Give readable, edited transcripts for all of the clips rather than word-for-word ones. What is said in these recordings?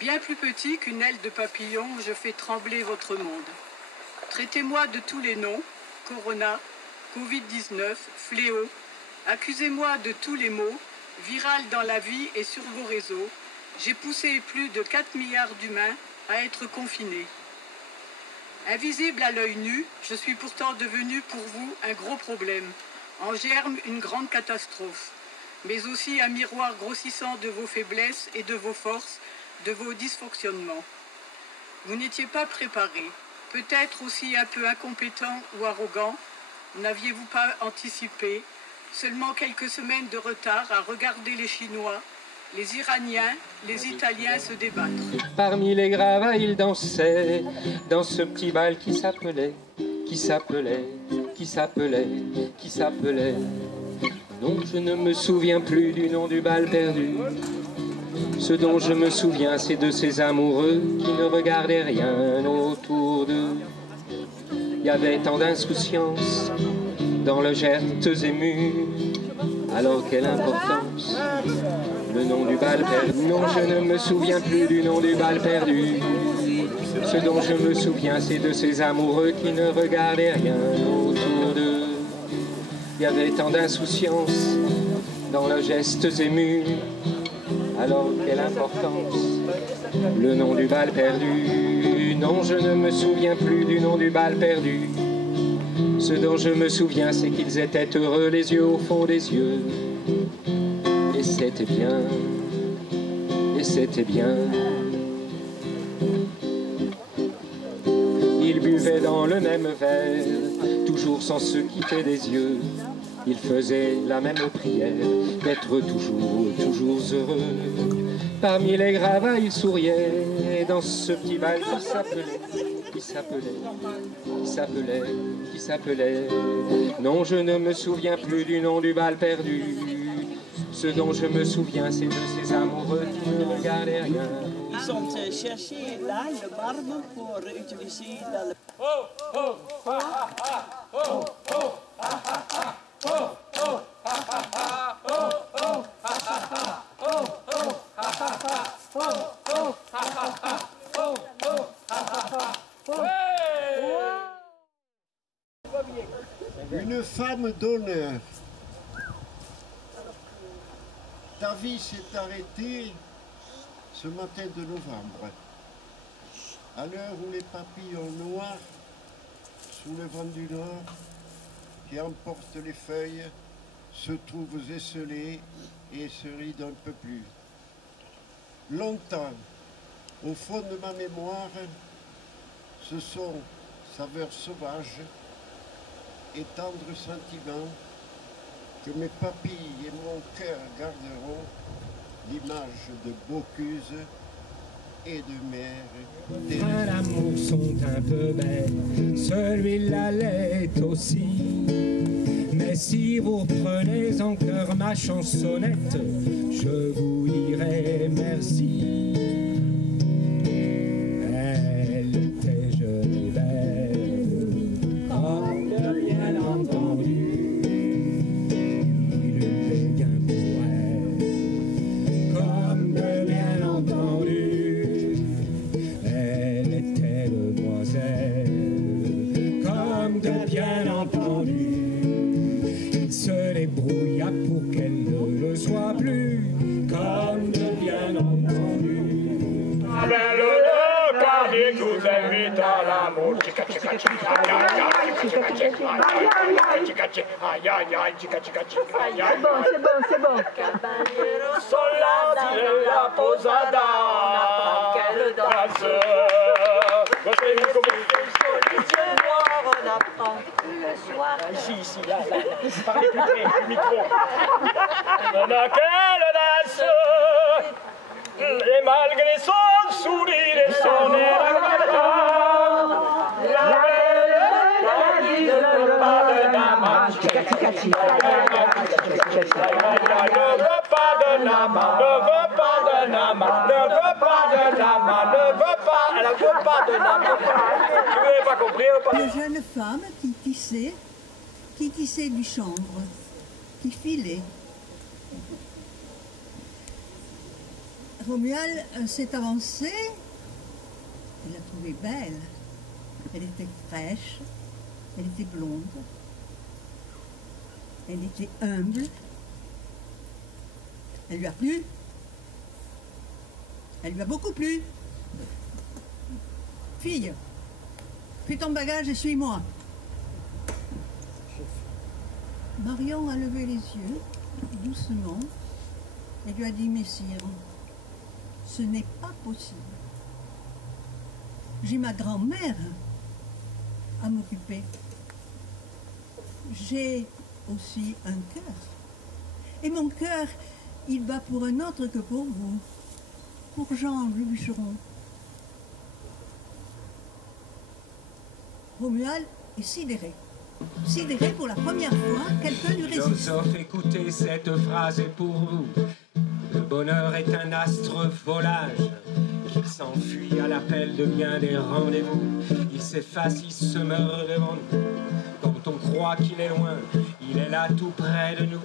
Bien plus petit qu'une aile de papillon, je fais trembler votre monde. Traitez-moi de tous les noms, Corona, Covid-19, fléau. Accusez-moi de tous les maux, viral dans la vie et sur vos réseaux. J'ai poussé plus de 4 milliards d'humains à être confinés. Invisible à l'œil nu, je suis pourtant devenu pour vous un gros problème. En germe, une grande catastrophe. Mais aussi un miroir grossissant de vos faiblesses et de vos forces, de vos dysfonctionnements. Vous n'étiez pas préparé, peut-être aussi un peu incompétent ou arrogant. N'aviez-vous pas anticipé? Seulement quelques semaines de retard à regarder les Chinois, les Iraniens, les Italiens se débattre. Parmi les gravats, il dansait dans ce petit bal qui s'appelait. Non, je ne me souviens plus du nom du bal perdu. Ce dont je me souviens, c'est de ces amoureux qui ne regardaient rien autour d'eux. Il y avait tant d'insouciance dans leurs gestes émus. Alors quelle importance, le nom du bal perdu. Non, je ne me souviens plus du nom du bal perdu. Ce dont je me souviens, c'est de ces amoureux qui ne regardaient rien autour d'eux. Il y avait tant d'insouciance dans leurs gestes émus. Alors quelle importance, le nom du bal perdu. Non, je ne me souviens plus du nom du bal perdu. Ce dont je me souviens, c'est qu'ils étaient heureux, les yeux au fond des yeux. Et c'était bien, et c'était bien. Ils buvaient dans le même verre, toujours sans se quitter des yeux. Ils faisaient la même prière, d'être toujours heureux. Parmi les gravats, ils souriaient dans ce petit bal qui s'appelait. Non, je ne me souviens plus du nom du bal perdu. Ce dont je me souviens, c'est de ces amoureux qui ne regardaient rien. Ils ont cherché là le marbre pour utiliser dans le... Une femme d'honneur. Ta vie s'est arrêtée ce matin de novembre, à l'heure où les papillons noirs, sous le vent du nord, qui emportent les feuilles, se trouvent esselés et se rident un peu plus. Longtemps, au fond de ma mémoire, ce sont saveurs sauvages et tendres sentiments que mes papilles et mon cœur garderont l'image de Bocuse et de mer. L'amour sont un peu belles, celui-là l'est aussi. Mais si vous reprenez en cœur ma chansonnette, je vous dirai merci. Elle était jeune et belle, comme de bien entendu. Il était bien pour elle, comme de bien entendu. Elle était demoiselle, comme de bien entendu. Il se débrouilla pour qu'elle ne le soit plus, comme de bien entendu. Belle de Cardiff nous invite à l'amour. C'est bon. Caballeros sont là, c'est la posada. Quelle danse. Les yeux noirs, on apprend le soir. Ici, là. Parlez plus près, le micro. On a quelle danse. Et malgré son sourire et son air la belle ne veut pas de Nama. Ne veut pas de Nama, ne veut pas de Nama, ne veut pas de Nama, ne veut pas, elle ne veut pas de Nama. Tu n'avais pas compris ou pas? Une jeune femme qui tissait du chanvre, qui filait. Romuald s'est avancé. Il l'a trouvée belle. Elle était fraîche. Elle était blonde. Elle était humble. Elle lui a plu. Elle lui a beaucoup plu. Fille, fais ton bagage et suis-moi. Marion a levé les yeux, doucement, et lui a dit, messire, ce n'est pas possible. J'ai ma grand-mère à m'occuper. J'ai aussi un cœur. Et mon cœur, il bat pour un autre que pour vous. Pour Jean le bûcheron. Romuald est sidéré. Sidéré pour la première fois, quelqu'un lui résiste. Philosophe, écoutez cette phrase est pour vous. Le bonheur est un astre volage qui s'enfuit à l'appel de bien des rendez-vous. Il s'efface, il se meurt devant nous. Quand on croit qu'il est loin, il est là tout près de nous.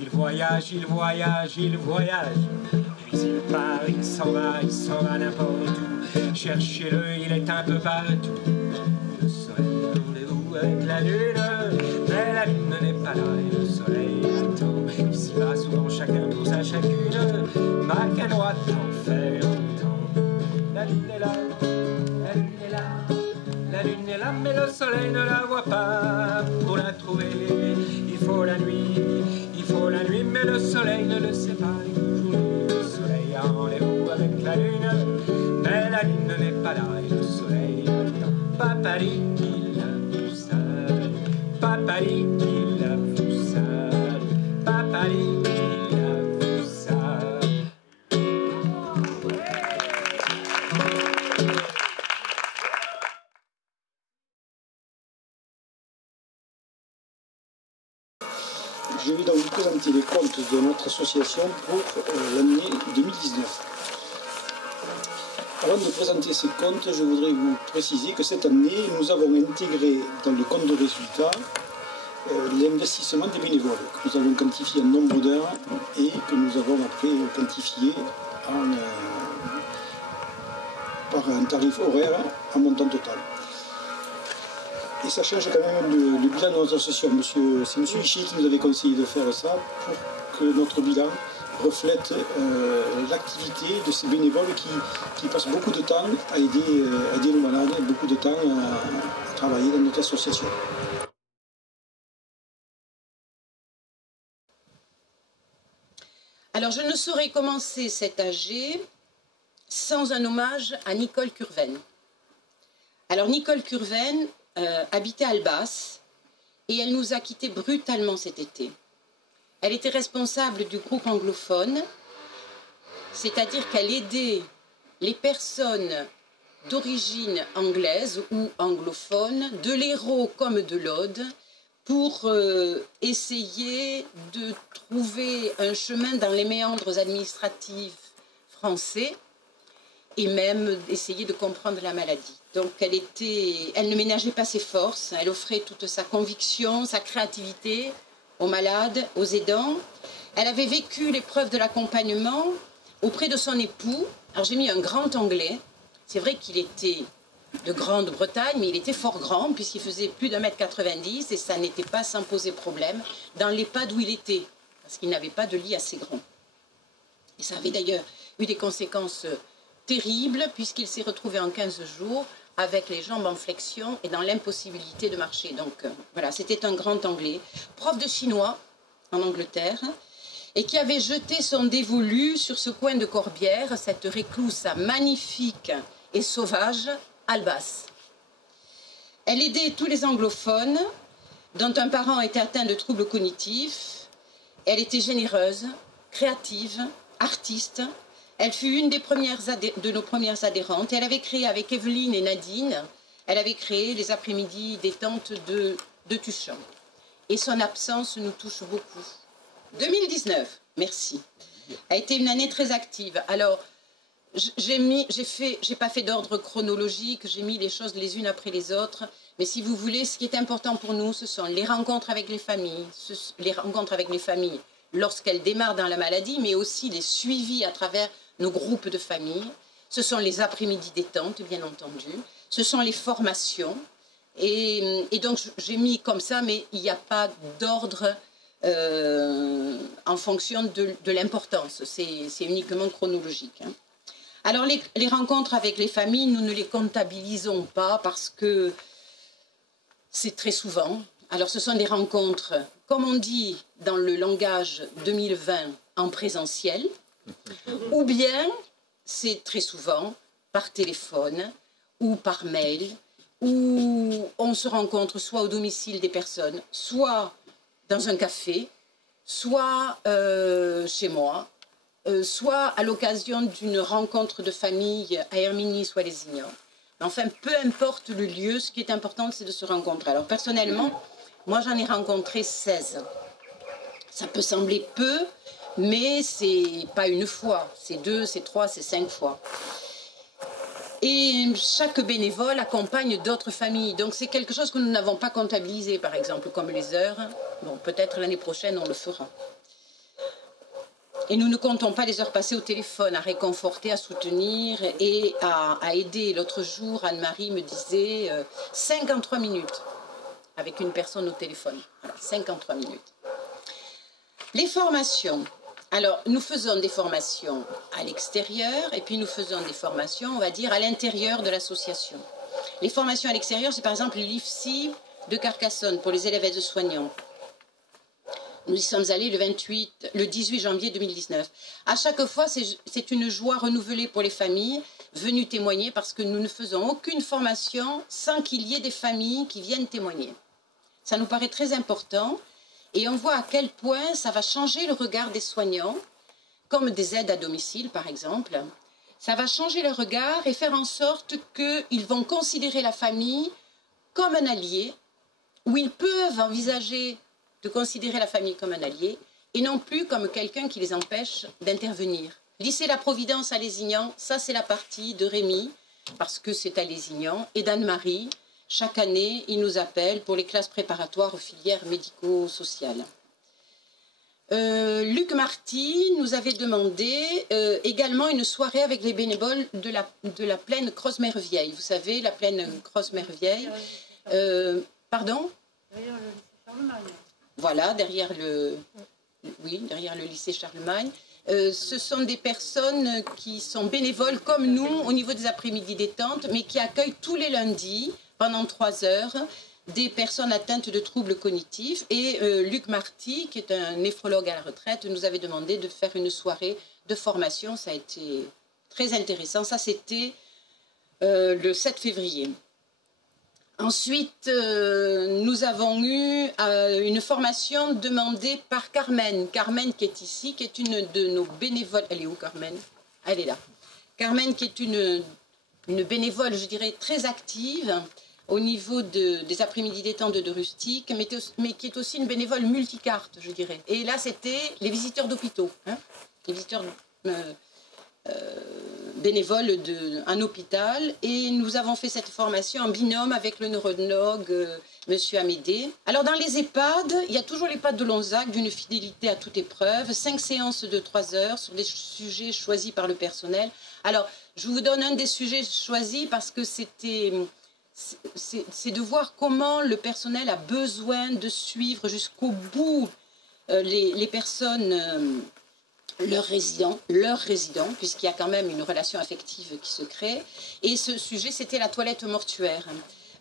Il voyage, il voyage, il voyage. Puis il part, il s'en va n'importe où. Cherchez-le, il est un peu partout. Le soleil a rendez-vous avec la lune, mais la lune n'est pas là et le soleil attend. Il s'y va souvent chacun pour sa chacune. Ma canoë en fait longtemps. La lune est là, la lune est là. La lune est là, mais le soleil ne la voit pas. Pour la trouver, il faut la nuit, mais le soleil ne le sait pas. Le soleil a rendez-vous avec la lune, mais la lune n'est pas là et le soleil attend. Papali qui la poussade, papali qui la poussade, papali qui la poussade. Je vais donc vous présenter les comptes de notre association pour l'année 2019. Avant de présenter ces comptes, je voudrais vous préciser que cette année, nous avons intégré dans le compte de résultats l'investissement des bénévoles, que nous avons quantifié en nombre d'heures et que nous avons après quantifié par un tarif horaire en montant total. Et ça change quand même le bilan de notre association. C'est M. Vichy qui nous avait conseillé de faire ça pour que notre bilan reflète l'activité de ces bénévoles qui passent beaucoup de temps à aider nos malades, et beaucoup de temps à travailler dans notre association. Alors je ne saurais commencer cet AG sans un hommage à Nicole Curven. Alors Nicole Curven habitait Albas et elle nous a quittés brutalement cet été. Elle était responsable du groupe anglophone, c'est-à-dire qu'elle aidait les personnes d'origine anglaise ou anglophone, de l'Hérault comme de l'Aude, pour essayer de trouver un chemin dans les méandres administratifs français et même essayer de comprendre la maladie. Donc elle ne ménageait pas ses forces, elle offrait toute sa conviction, sa créativité aux malades, aux aidants. Elle avait vécu l'épreuve de l'accompagnement auprès de son époux. Alors j'ai mis un grand Anglais, c'est vrai qu'il était de Grande-Bretagne, mais il était fort grand puisqu'il faisait plus d'1,90 m et ça n'était pas sans poser problème dans l'EHPAD où il était, parce qu'il n'avait pas de lit assez grand. Et ça avait d'ailleurs eu des conséquences terribles puisqu'il s'est retrouvé en 15 jours avec les jambes en flexion et dans l'impossibilité de marcher. Donc voilà, c'était un grand Anglais, prof de chinois en Angleterre, et qui avait jeté son dévolu sur ce coin de Corbière, cette récluse magnifique et sauvage, Albas. Elle aidait tous les anglophones dont un parent était atteint de troubles cognitifs. Elle était généreuse, créative, artiste. Elle fut une de nos premières adhérentes. Et elle avait créé avec Evelyne et Nadine, elle avait créé les après-midi détente de Tuchan. Et son absence nous touche beaucoup. 2019, merci, a été une année très active. Alors, j'ai pas fait d'ordre chronologique, j'ai mis les choses les unes après les autres. Mais si vous voulez, ce qui est important pour nous, ce sont les rencontres avec les familles, lorsqu'elles démarrent dans la maladie, mais aussi les suivis à travers nos groupes de famille, ce sont les après-midi détente, bien entendu, ce sont les formations, et donc j'ai mis comme ça, mais il n'y a pas d'ordre en fonction de l'importance, c'est uniquement chronologique. Hein. Alors les rencontres avec les familles, nous ne les comptabilisons pas parce que c'est très souvent. Alors ce sont des rencontres, comme on dit dans le langage 2020, en présentiel, ou bien c'est très souvent par téléphone ou par mail, où on se rencontre soit au domicile des personnes, soit dans un café, soit chez moi, soit à l'occasion d'une rencontre de famille à Hermigny ou à Lézignan. Enfin, peu importe le lieu, ce qui est important, c'est de se rencontrer. Alors personnellement, moi j'en ai rencontré 16. Ça peut sembler peu, mais c'est pas une fois, c'est 2, c'est 3, c'est 5 fois. Et chaque bénévole accompagne d'autres familles. Donc c'est quelque chose que nous n'avons pas comptabilisé, par exemple, comme les heures. Bon, peut-être l'année prochaine, on le fera. Et nous ne comptons pas les heures passées au téléphone, à réconforter, à soutenir et à aider. L'autre jour, Anne-Marie me disait 53 minutes avec une personne au téléphone. Voilà, 53 minutes. Les formations. Alors, nous faisons des formations à l'extérieur et puis nous faisons des formations, on va dire, à l'intérieur de l'association. Les formations à l'extérieur, c'est par exemple l'IFSI de Carcassonne pour les élèves aides-soignants. Nous y sommes allés le 18 janvier 2019. À chaque fois, c'est une joie renouvelée pour les familles venues témoigner parce que nous ne faisons aucune formation sans qu'il y ait des familles qui viennent témoigner. Ça nous paraît très important. Et on voit à quel point ça va changer le regard des soignants, comme des aides à domicile par exemple. Ça va changer le regard et faire en sorte qu'ils vont considérer la famille comme un allié, où ils peuvent envisager de considérer la famille comme un allié, et non plus comme quelqu'un qui les empêche d'intervenir. Lycée La Providence à Lézignan, ça c'est la partie de Rémi, parce que c'est à Lézignan, et d'Anne-Marie. Chaque année, ils nous appellent pour les classes préparatoires aux filières médico-sociales. Luc Marty nous avait demandé également une soirée avec les bénévoles de la plaine Crosse-Mère-Vieille. Vous savez, la plaine Crosse-Mère-Vieille. Pardon ? Derrière le lycée Charlemagne. Voilà, derrière le lycée Charlemagne. Ce sont des personnes qui sont bénévoles comme nous au niveau des après-midi détente, mais qui accueillent tous les lundis, pendant 3 heures, des personnes atteintes de troubles cognitifs. Et Luc Marty, qui est un néphrologue à la retraite, nous avait demandé de faire une soirée de formation. Ça a été très intéressant. Ça, c'était le 7 février. Ensuite, nous avons eu une formation demandée par Carmen. Carmen qui est ici, qui est une de nos bénévoles. Elle est où, Carmen? Elle est là. Carmen qui est une bénévole, je dirais, très active au niveau des après-midi détente de Rustique, mais qui est aussi une bénévole multicarte, je dirais. Et là, c'était les visiteurs d'hôpitaux, hein, les visiteurs bénévoles d'un hôpital. Et nous avons fait cette formation en binôme avec le neurologue Monsieur Amédée. Alors, dans les EHPAD, il y a toujours l'EHPAD de Lonzac, d'une fidélité à toute épreuve, 5 séances de 3 heures sur des sujets choisis par le personnel. Alors, je vous donne un des sujets choisis parce que c'est de voir comment le personnel a besoin de suivre jusqu'au bout les personnes, leurs résidents, puisqu'il y a quand même une relation affective qui se crée. Et ce sujet, c'était la toilette mortuaire.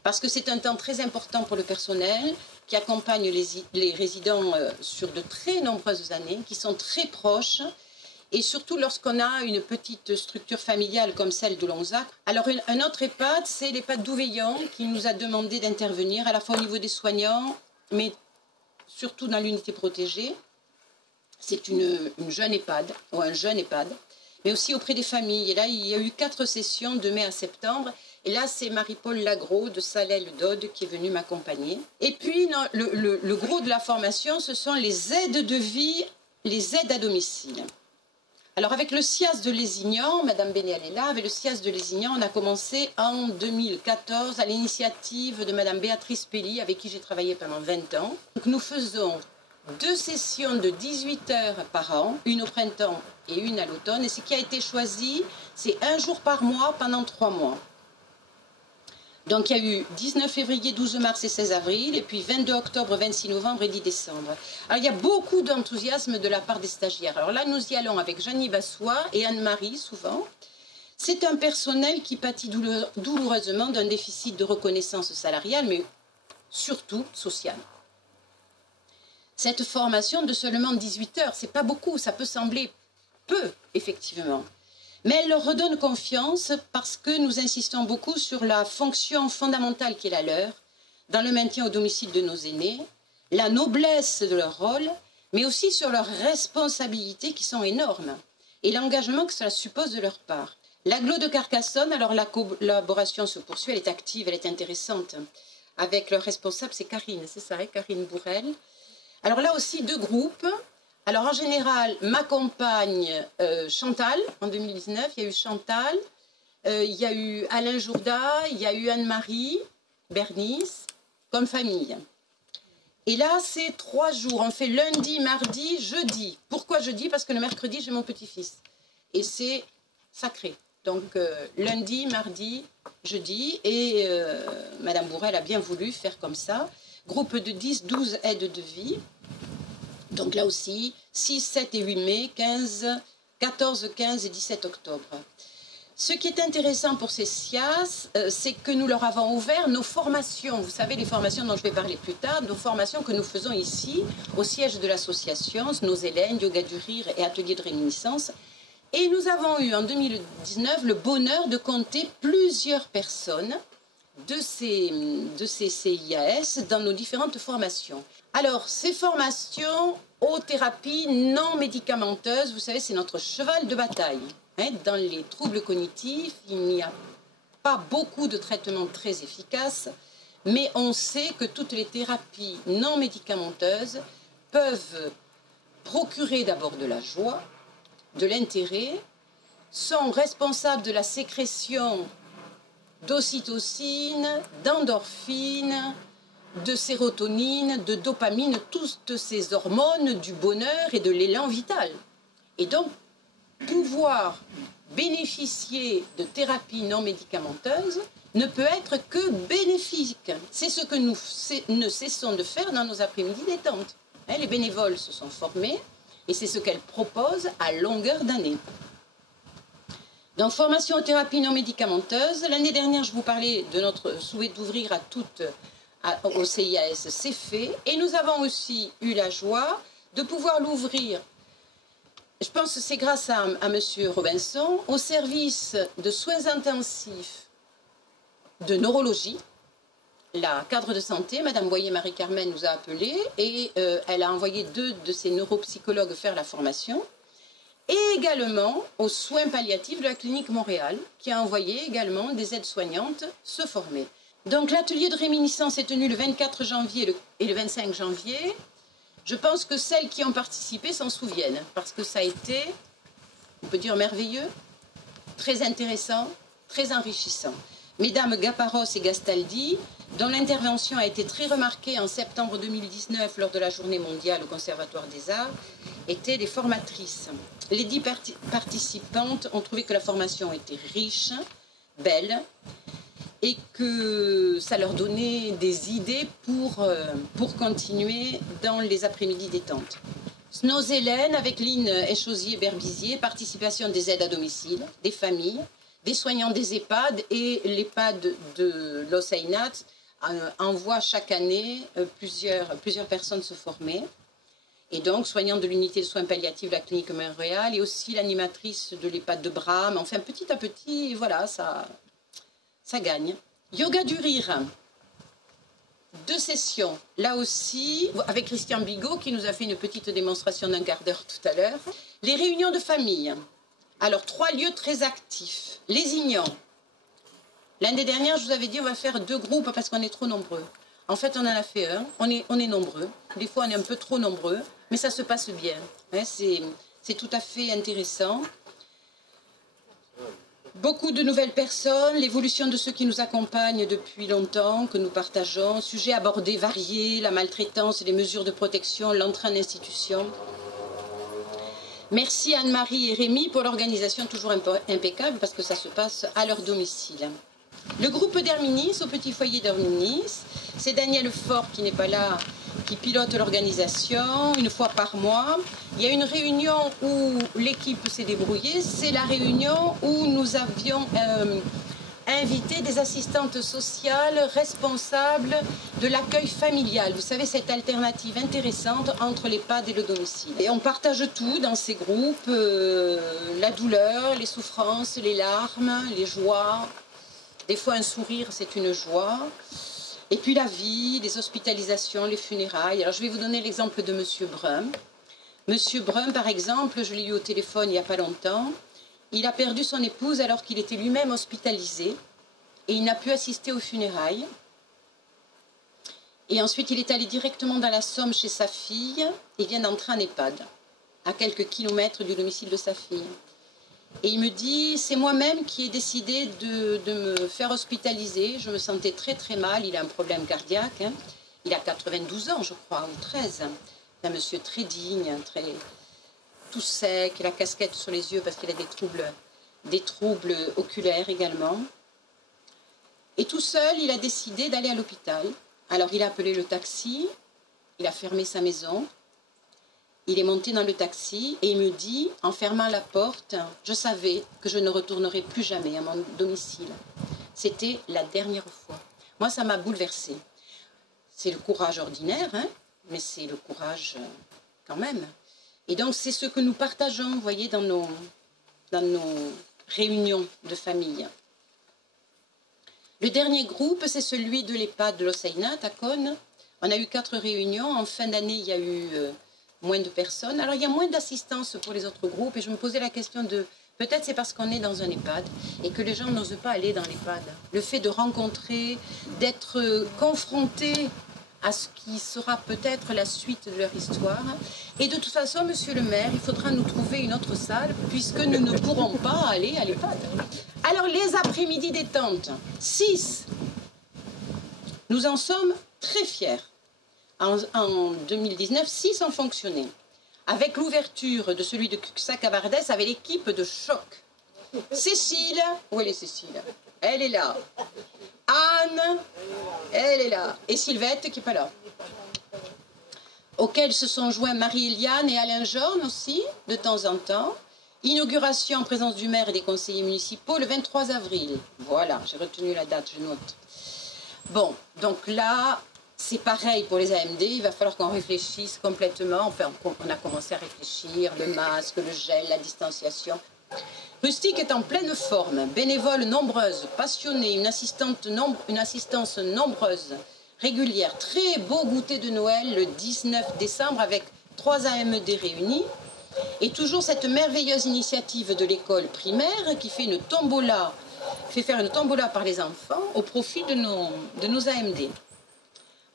Parce que c'est un temps très important pour le personnel qui accompagne les résidents sur de très nombreuses années, qui sont très proches. Et surtout lorsqu'on a une petite structure familiale comme celle de Lonzac. Alors un autre EHPAD, c'est l'EHPAD d'Ouveillon qui nous a demandé d'intervenir à la fois au niveau des soignants, mais surtout dans l'unité protégée. C'est une jeune EHPAD, ou un jeune EHPAD, mais aussi auprès des familles. Et là, il y a eu 4 sessions de mai à septembre. Et là, c'est Marie-Paul Lagros de Salel-Dode qui est venue m'accompagner. Et puis, non, le gros de la formation, ce sont les aides de vie, les aides à domicile. Alors avec le SIAS de Lézignan, Madame Bénéal est là, avec le SIAS de Lézignan, on a commencé en 2014 à l'initiative de Madame Béatrice Pelly, avec qui j'ai travaillé pendant 20 ans. Donc nous faisons 2 sessions de 18 heures par an, une au printemps et une à l'automne. Et ce qui a été choisi, c'est 1 jour par mois pendant 3 mois. Donc il y a eu 19 février, 12 mars et 16 avril, et puis 22 octobre, 26 novembre et 10 décembre. Alors il y a beaucoup d'enthousiasme de la part des stagiaires. Alors là, nous y allons avec Jeannie Bassois et Anne-Marie, souvent. C'est un personnel qui pâtit douloureusement d'un déficit de reconnaissance salariale, mais surtout sociale. Cette formation de seulement 18 heures, c'est pas beaucoup, ça peut sembler peu, effectivement. Mais elle leur redonne confiance parce que nous insistons beaucoup sur la fonction fondamentale qui est la leur, dans le maintien au domicile de nos aînés, la noblesse de leur rôle, mais aussi sur leurs responsabilités qui sont énormes, et l'engagement que cela suppose de leur part. L'agglo de Carcassonne, alors la collaboration se poursuit, elle est active, elle est intéressante. Avec leur responsable, c'est Karine, c'est ça, hein, Karine Bourrel. Alors là aussi, 2 groupes. Alors en général, ma compagne Chantal, en 2019, il y a eu Chantal, il y a eu Alain Jourda, il y a eu Anne-Marie, Bernice, comme famille. Et là, c'est 3 jours, on fait lundi, mardi, jeudi. Pourquoi jeudi? Parce que le mercredi, j'ai mon petit-fils. Et c'est sacré. Donc lundi, mardi, jeudi, et Madame Bourrel a bien voulu faire comme ça. Groupe de 10, 12 aides de vie. Donc là aussi, 6, 7 et 8 mai, 14, 15 et 17 octobre. Ce qui est intéressant pour ces SIAS, c'est que nous leur avons ouvert nos formations. Vous savez, les formations dont je vais parler plus tard, nos formations que nous faisons ici, au siège de l'association, nos Hélène, Yoga du Rire et Atelier de Réminiscence. Et nous avons eu en 2019 le bonheur de compter plusieurs personnes de ces CIAS dans nos différentes formations. Alors, ces formations aux thérapies non médicamenteuses, vous savez, c'est notre cheval de bataille. Hein, dans les troubles cognitifs, il n'y a pas beaucoup de traitements très efficaces, mais on sait que toutes les thérapies non médicamenteuses peuvent procurer d'abord de la joie, de l'intérêt, sont responsables de la sécrétion d'ocytocine, d'endorphine, de sérotonine, de dopamine, toutes ces hormones du bonheur et de l'élan vital. Et donc, pouvoir bénéficier de thérapies non médicamenteuses ne peut être que bénéfique. C'est ce que nous ne cessons de faire dans nos après-midi détente. Hein, les bénévoles se sont formés et c'est ce qu'elles proposent à longueur d'année. Donc, formation aux thérapies non médicamenteuses. L'année dernière, je vous parlais de notre souhait d'ouvrir à toutes au CIAS, c'est fait. Et nous avons aussi eu la joie de pouvoir l'ouvrir, je pense que c'est grâce à M. Robinson, au service de soins intensifs de neurologie. La cadre de santé, Mme Boyer Marie-Carmen, nous a appelés et elle a envoyé 2 de ses neuropsychologues faire la formation. Et également aux soins palliatifs de la clinique Montréal, qui a envoyé également des aides-soignantes se former. Donc l'atelier de réminiscence est tenu le 24 janvier et le 25 janvier. Je pense que celles qui ont participé s'en souviennent, parce que ça a été, on peut dire, merveilleux, très intéressant, très enrichissant. Mesdames Gaparos et Gastaldi, dont l'intervention a été très remarquée en septembre 2019 lors de la journée mondiale au Conservatoire des Arts, étaient des formatrices. Les 10 participantes ont trouvé que la formation était riche, belle, et que ça leur donnait des idées pour continuer dans les après-midi détente. Nos Hélène, avec Lynn Échausier-Berbizier, participation des aides à domicile, des familles, des soignants des EHPAD et l'EHPAD de Los Einat envoie chaque année plusieurs personnes se former. Et donc, soignante de l'unité de soins palliatifs de la clinique Montréal et aussi l'animatrice de l'EHPAD de Bram. Enfin, petit à petit, voilà, ça gagne. Yoga du Rire. 2 sessions. Là aussi, avec Christian Bigot, qui nous a fait une petite démonstration d'1 quart d'heure tout à l'heure. Les réunions de famille. Alors, 3 lieux très actifs. Lézignan. L'année dernière, je vous avais dit, on va faire 2 groupes parce qu'on est trop nombreux. En fait, on en a fait un. On est nombreux. Des fois, on est un peu trop nombreux, mais ça se passe bien. Hein, c'est tout à fait intéressant. Beaucoup de nouvelles personnes, l'évolution de ceux qui nous accompagnent depuis longtemps, que nous partageons, sujets abordés variés, la maltraitance, les mesures de protection, l'entrée en institution. Merci Anne-Marie et Rémi pour l'organisation toujours impeccable parce que ça se passe à leur domicile. Le groupe d'Herminis, au petit foyer d'Herminis, c'est Daniel Fort qui n'est pas là, qui pilote l'organisation une fois par mois. Il y a une réunion où l'équipe s'est débrouillée, c'est la réunion où nous avions invité des assistantes sociales responsables de l'accueil familial. Vous savez, cette alternative intéressante entre l'EHPAD et le domicile. Et on partage tout dans ces groupes, la douleur, les souffrances, les larmes, les joies. Des fois, un sourire, c'est une joie. Et puis la vie, les hospitalisations, les funérailles. Alors, je vais vous donner l'exemple de Monsieur Brun. Monsieur Brun, par exemple, je l'ai eu au téléphone il n'y a pas longtemps. Il a perdu son épouse alors qu'il était lui-même hospitalisé. Et il n'a pu assister aux funérailles. Et ensuite, il est allé directement dans la Somme chez sa fille. Il vient d'entrer en EHPAD, à quelques kilomètres du domicile de sa fille. Et il me dit, c'est moi-même qui ai décidé de me faire hospitaliser. Je me sentais très très mal, il a un problème cardiaque. Hein. Il a 92 ans, je crois, ou 13. C'est un monsieur très digne, très tout sec, la casquette sur les yeux parce qu'il a des troubles oculaires également. Et tout seul, il a décidé d'aller à l'hôpital. Alors il a appelé le taxi, il a fermé sa maison. Il est monté dans le taxi et il me dit, en fermant la porte, je savais que je ne retournerai plus jamais à mon domicile. C'était la dernière fois. Moi, ça m'a bouleversée. C'est le courage ordinaire, hein, mais c'est le courage quand même. Et donc, c'est ce que nous partageons, vous voyez, dans nos réunions de famille. Le dernier groupe, c'est celui de l'EHPAD de l'Océanat, à Cône. On a eu 4 réunions. En fin d'année, il y a eu moins de personnes. Alors, il y a moins d'assistance pour les autres groupes. Et je me posais la question de... Peut-être c'est parce qu'on est dans un EHPAD et que les gens n'osent pas aller dans l'EHPAD. Le fait de rencontrer, d'être confrontés à ce qui sera peut-être la suite de leur histoire. Et de toute façon, monsieur le maire, il faudra nous trouver une autre salle puisque nous ne pourrons pas aller à l'EHPAD. Alors, les après-midi détente, 6. Nous en sommes très fiers. En 2019, 6 ont fonctionné. Avec l'ouverture de celui de Cuxac-Cabardès, avec l'équipe de choc. Cécile, où elle est Cécile? Elle est là. Anne, elle est là. Et Sylvette qui n'est pas là. Auxquels se sont joints Marie-Eliane et Alain Jorne aussi, de temps en temps. Inauguration en présence du maire et des conseillers municipaux le 23 avril. Voilà, j'ai retenu la date, je note. Bon, donc là, c'est pareil pour les AMD, il va falloir qu'on réfléchisse complètement. Enfin, on a commencé à réfléchir, le masque, le gel, la distanciation. Rustique est en pleine forme, bénévoles nombreuses, passionnés, une assistance nombreuse, régulière. Très beau goûter de Noël le 19 décembre avec 3 AMD réunis. Et toujours cette merveilleuse initiative de l'école primaire qui fait faire une tombola par les enfants au profit de nos AMD.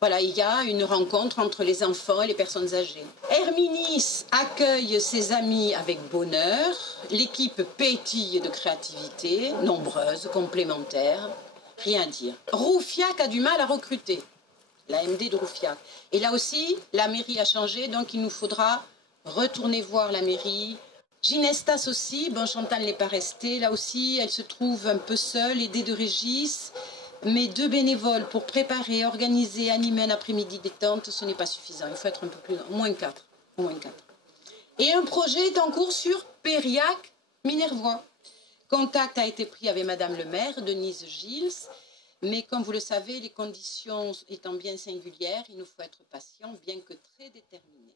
Voilà, il y a une rencontre entre les enfants et les personnes âgées. Herminis accueille ses amis avec bonheur. L'équipe pétille de créativité, nombreuse, complémentaire, rien à dire. Roufiac a du mal à recruter, l'AMD de Roufiac. Et là aussi, la mairie a changé, donc il nous faudra retourner voir la mairie. Ginestas aussi, bon, Chantal n'est pas restée. Là aussi, elle se trouve un peu seule, aidée de Régis. Mais 2 bénévoles pour préparer, organiser, animer un après-midi détente, ce n'est pas suffisant. Il faut être un peu plus... Au moins 4. Et un projet est en cours sur Périac-Minervois. Contact a été pris avec Madame le maire, Denise Gilles. Mais comme vous le savez, les conditions étant bien singulières, il nous faut être patient, bien que très déterminés.